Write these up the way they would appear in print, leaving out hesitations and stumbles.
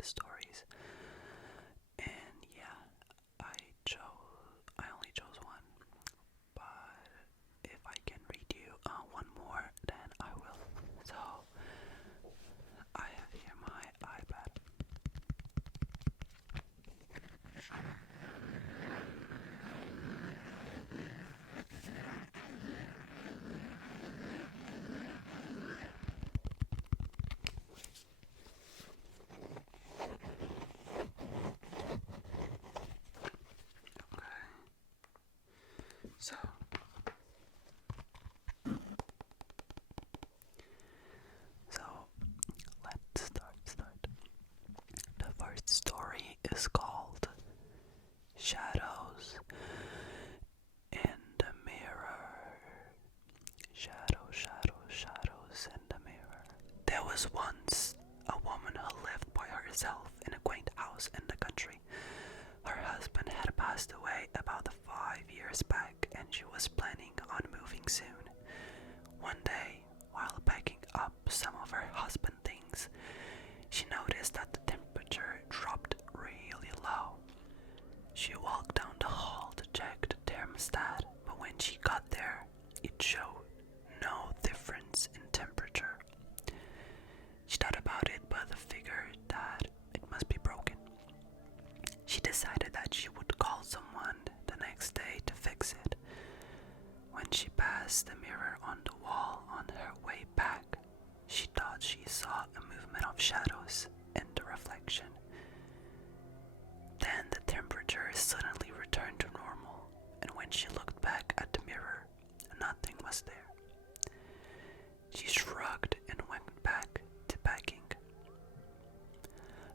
the stories. And yeah, I only chose one, but if I can read you one more, then I will. So I have here my iPad. Okay. So let's start. The first story is called Shadows in the Mirror. Shadows in the mirror. There was once a woman who lived by herself in a quaint house in the country. Her husband had passed away about 5 years back, and she was planning on moving soon. One day, while packing up some of her husband's things, she noticed that the temperature dropped really low. She walked down the hall to check the thermostat, but when she got there, it showed no difference in temperature. She thought about it, but figured that it must be broken. She decided that she would call someone the next day to fix it. When she passed the mirror on the wall on her way back, she thought she saw a movement of shadows in the reflection. Then the temperature suddenly returned to normal, and when she looked back at the mirror, nothing was there. She shrugged and went back to packing.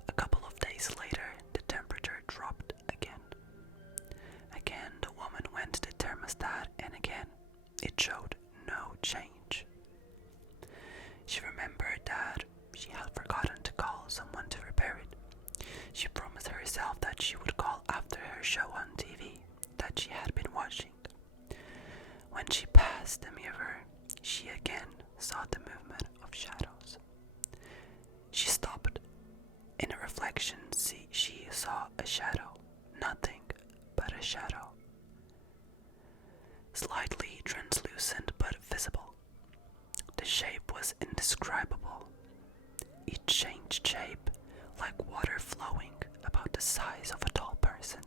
A couple of days later, the temperature dropped again. Again, the woman went to the thermostat, and again, it showed no change. She remembered that she had forgotten to call someone to repair it. She promised herself that she would call after her show on TV that she had been watching. When she passed the mirror, she again saw the movement of shadows. She stopped. In a reflection, she saw a shadow, nothing but a shadow. Slightly translucent but visible. The shape was indescribable. It changed shape like water flowing, about the size of a tall person.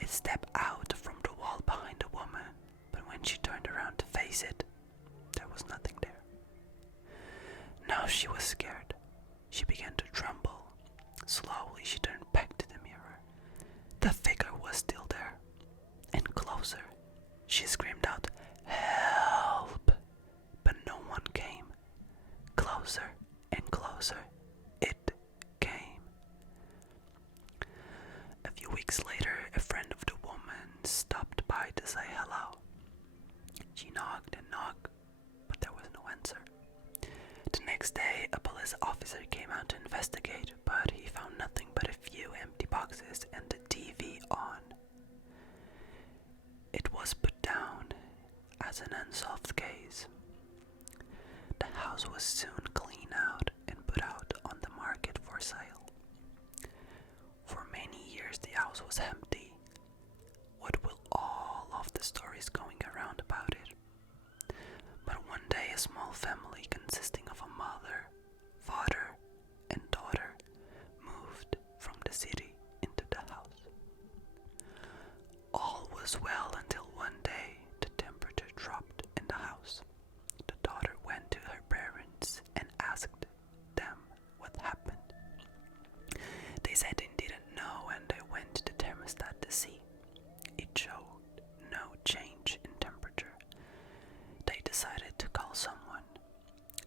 It stepped out from the wall behind the woman, but when she turned around to face it, there was nothing there. Now she was scared. She began to tremble. Slowly she turned back to the mirror. The figure was still there, and closer. She screamed out, "Help!" But no one came. Closer and closer it came. A few weeks later, a friend of the woman stopped by to say hello. She knocked and knocked, but there was no answer. The next day, a police officer came out to investigate, but he found nothing but a few empty boxes and the TV on. It was put down as an unsolved case. The house was soon cleaned out and put out on the market for sale. For many years the house was empty. What will all of the stories going around about it? But one day a small family consisting of a mother, father, and daughter moved from the city into the house. All was well until one day the temperature dropped in the house. The daughter went to her parents and asked them what happened. They said they didn't know, and they went to the thermostat to see. It showed no change in temperature. They decided to call someone.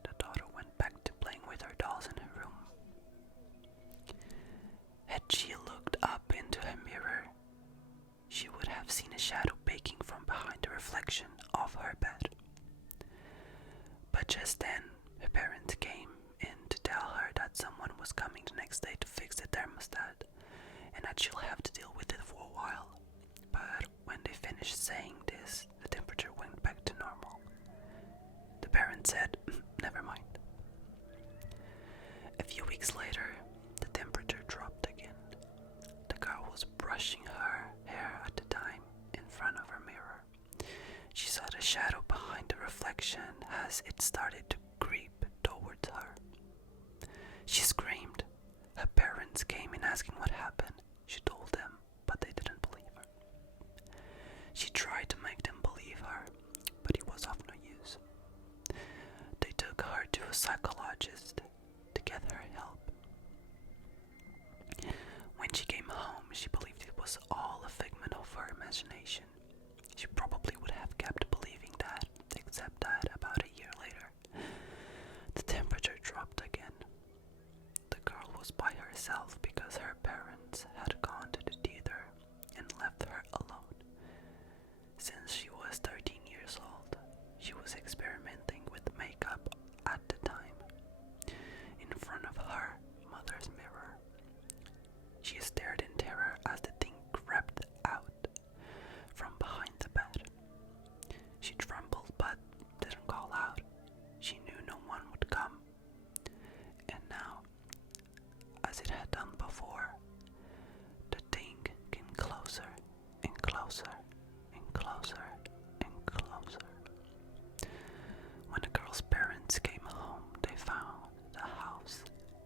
The daughter went back to playing with her dolls in her room. Had she looked up into her mirror, she would have seen a shadow peeking from behind the reflection of her bed. But just then, her parents came in to tell her that someone was coming the next day to fix the thermostat, and that she'll have to deal with it for a while. But when they finished saying this, the temperature went back to normal. The parents said, "Never mind." A few weeks later, the direction as it started to creep towards her. She screamed. Her parents came in asking what happened. She told them, but they didn't believe her. She tried to make them believe her, but it was of no use. They took her to a psychologist to get her help. When she came home, she believed it was all a figment of her imagination. She probably would have kept believing that, except that about a year later, the temperature dropped again. The girl was by herself because her parents had gone to the theater and left her alone. Since she was 13 years old, she was experimenting with makeup at the time. In front of her mother's mirror, she stared in terror as the thing crept out from behind the bed. She trembled but didn't call out. She knew no one would come. And now, as it had done before, the thing came closer and closer and closer and closer. When the girl's parents came home, they found the house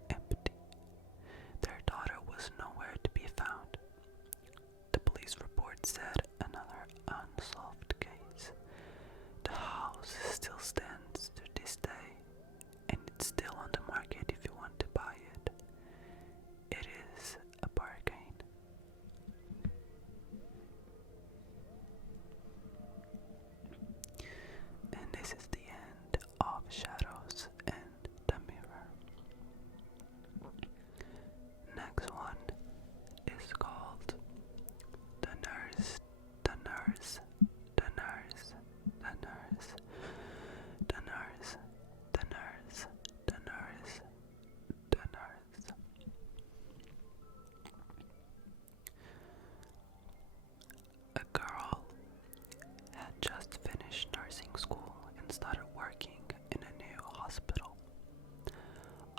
empty. Their daughter was nowhere to be found. The police report said another unsolved case. The house still stands to this day, and it's still on the market if you want to buy it. It is a bargain. And this is the end of Shadows and the Mirror. Next one is called The Nurse, The Nurse, The Nurse, The Nurse, The Nurse, The Nurse, The Nurse, The Nurse. A girl had just finished nursing school and started working in a new hospital.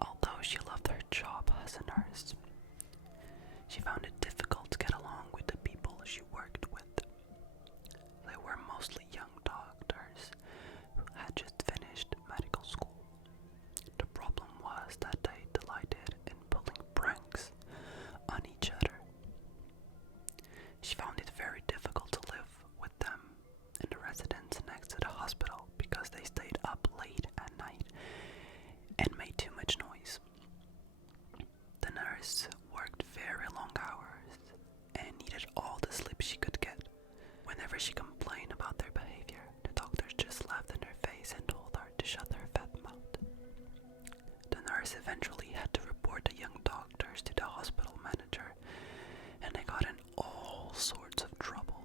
Although she loved her job as a nurse, she found it difficult to get along with the people she worked with. They were mostly young doctors who had just finished medical school. The problem was that they delighted in pulling pranks on each other. She found it very difficult to live with them and the residents next to the hospital because they stayed up late at night and made too much noise. The nurse worked very long hours and needed all the sleep she could get. Whenever she complained about their behavior, the doctors just laughed in her face and told her to shut her fat mouth. The nurse eventually had to report the young doctors to the hospital manager, and they got in all sorts of trouble.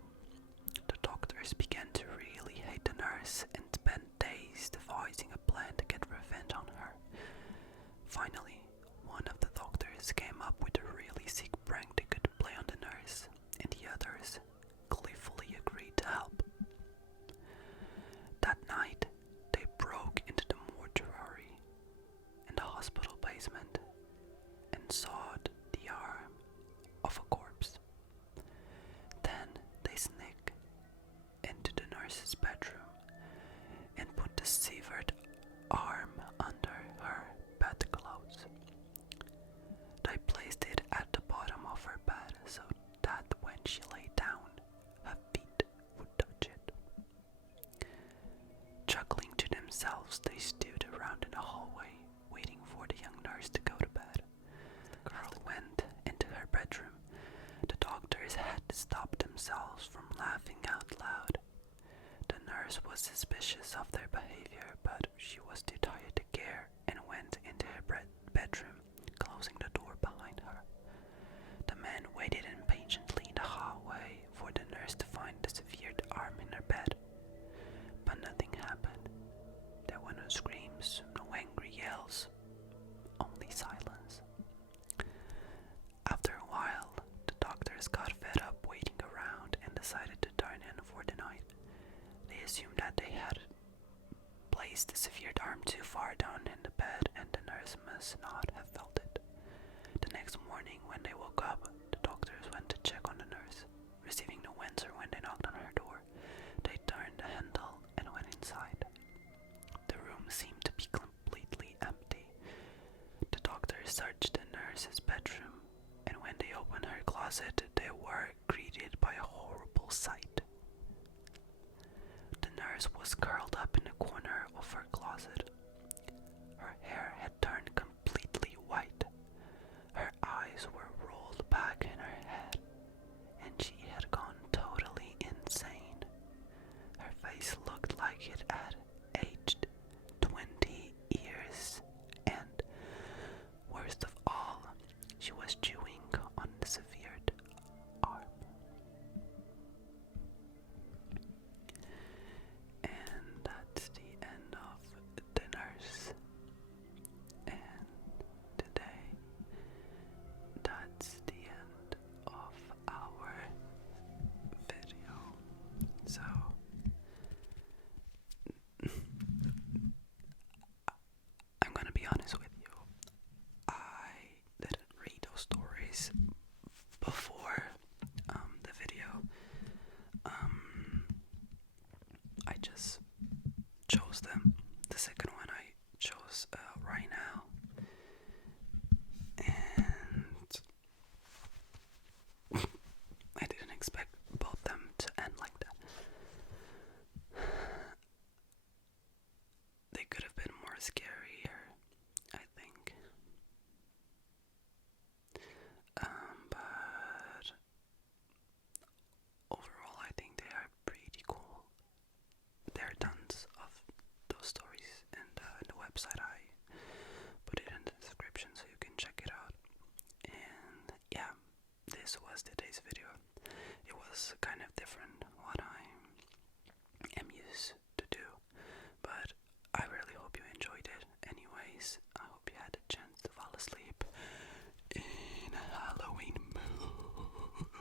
The doctors began to really hate the nurse and spent days devising a plan to get revenge on her. Finally, one of the doctors came up with a really sick prank they could play on the nurse, and the others gleefully agreed to help. That night, they broke into the mortuary in the hospital basement and sawed the arm of a corpse. Then they sneaked into the nurse's bedroom and put the severed arm under her bedclothes. They placed it at the bottom of her bed so that when she lay down, her feet would touch it. Chuckling to themselves, they stood around in the hallway, waiting for the young nurse to go to bed. The girl went into her bedroom. The doctors had to stop themselves from laughing out loud. The nurse was suspicious of their behavior, but she was too tired to care and went into her bedroom, closing the door behind her. The man waited impatiently in the hallway for the nurse to find the severed arm in her bed. But nothing happened. There were no screams, no angry yells, only silence. After a while, the doctors got fed up waiting around and decided to turn in for the night. They assumed that they had placed the severed arm too far down in the bed and the nurse must not have felt it. The next morning when they woke up, the doctors went to check on the nurse. Receiving no answer when they knocked on her door, they turned the handle and went inside. searched the nurse's bedroom, and when they opened her closet, they were greeted by a horrible sight. The nurse was curled up in the corner of her closet. Her hair had turned completely white. Her eyes were rolled back in her head, and she had gone totally insane. Her face looked like it had aged 20 years, and worst of all, she was chewing on the severed arm. And that's the end of the nurse. And today, that's the end of our video. So I'm gonna be honest with you. I didn't read those stories before the video. I just chose them. The second one I chose right now, and I didn't expect both them to end like that. They could have been more scarier, I think. But overall, I think they are pretty cool. There are tons of those stories, and the website I put it in the description so you can check it out. And yeah, this was today's video. It was kind of different what I am used to do, but I really hope you enjoyed it. Anyways, I hope you had a chance to fall asleep in a Halloween mood.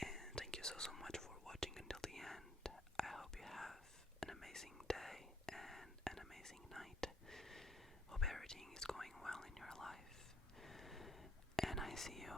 And thank you so much for watching until the end. I hope you have an amazing day and an amazing night. Hope everything is going well in your life. And I see you